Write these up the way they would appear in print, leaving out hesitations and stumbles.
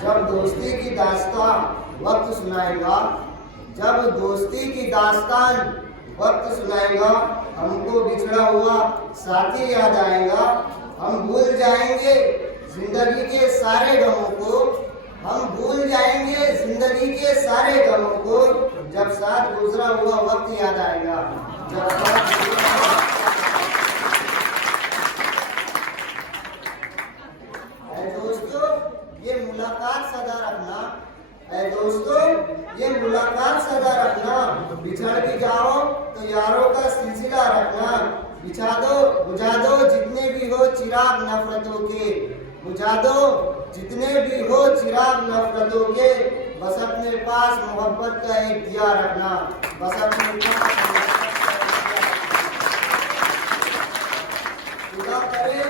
जब दोस्ती की दास्तान वक्त सुनाएगा, जब दोस्ती की दास्तान वक्त सुनाएगा, हमको बिछड़ा हुआ साथी याद आएगा। हम भूल जाएंगे जिंदगी के सारे गमों को, हम भूल जाएंगे जिंदगी के सारे गमों को, जब साथ गुजरा हुआ वक्त याद आएगा। जब साथ दोस्तों ये मुलाकात सदा रखना, दोस्तों ये मुलाकात सदा रखना। बिछड़ भी जाओ तो यारों का सिलसिला रखना। बुझा दो जितने भी हो चिराग नफरतों के, बुझा दो जितने भी हो चिराग नफरतों के, बस अपने पास मोहब्बत का एक दिया रखना, बस अपने पास। खुदा करे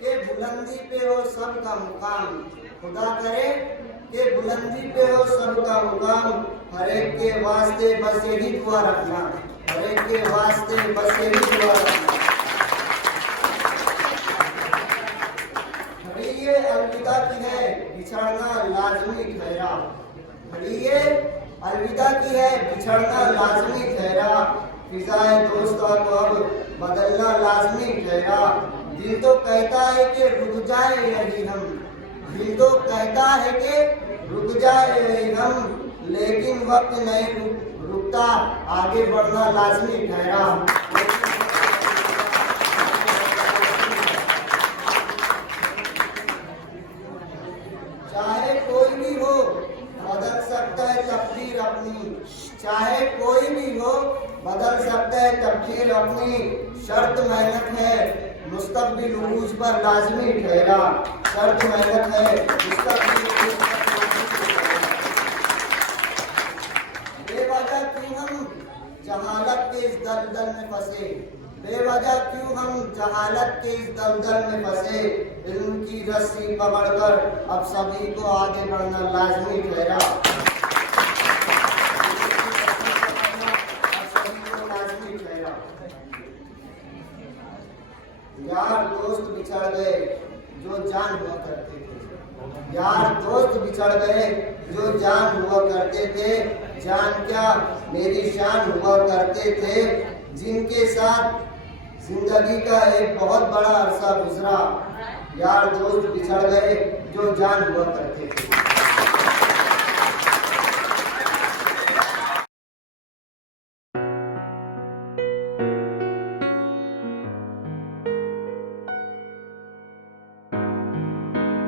के बुलंदी पे हो सबका मुकाम, खुदा करे के बुलंदी पे हो सबका मुकाम। हर एक के वास्ते बस यही दुआ रखना, हर एक के वास्ते बस यही दुआ रखना। ये अलविदा की है बिछड़ना लाजमी ठहरा, ये अलविदा की है बिछड़ना लाजमी ठहरा। फिजाए दोस्ता को अब बदलना लाजमी ठहरा। दिल तो कहता है कि रुक जाए यही हम, दिल तो कहता है कि रुक जाए यही हम, लेकिन वक्त नहीं रुकता, आगे बढ़ना लाजमी ठहरा। चाहे कोई भी हो बदल सकता है तकदीर अपनी, चाहे कोई भी हो बदल सकता है तकदीर अपनी। शर्त मेहनत है मुस्तकबिल उरूज पर लाजमी ठहरा, शर्त मेहनत है मुस्तकबिल उरूज पर। बेवजह क्यों हम जहालत के इस दलदल में फंसे, बेवजह क्यों हम जहालत के इस दलदल में फंसे। इल्म की रस्सी पकड़कर अब सभी को आगे बढ़ना लाजमी ठहरा, यार दोस्त बिछड़ गए जो जान हुआ करते थे, यार दोस्त बिछड़ गए जो जान हुआ करते थे। जान क्या मेरी शान हुआ करते थे, जिनके साथ जिंदगी का एक बहुत बड़ा अरसा गुजरा। यार दोस्त बिछड़ गए जो जान हुआ करते थे।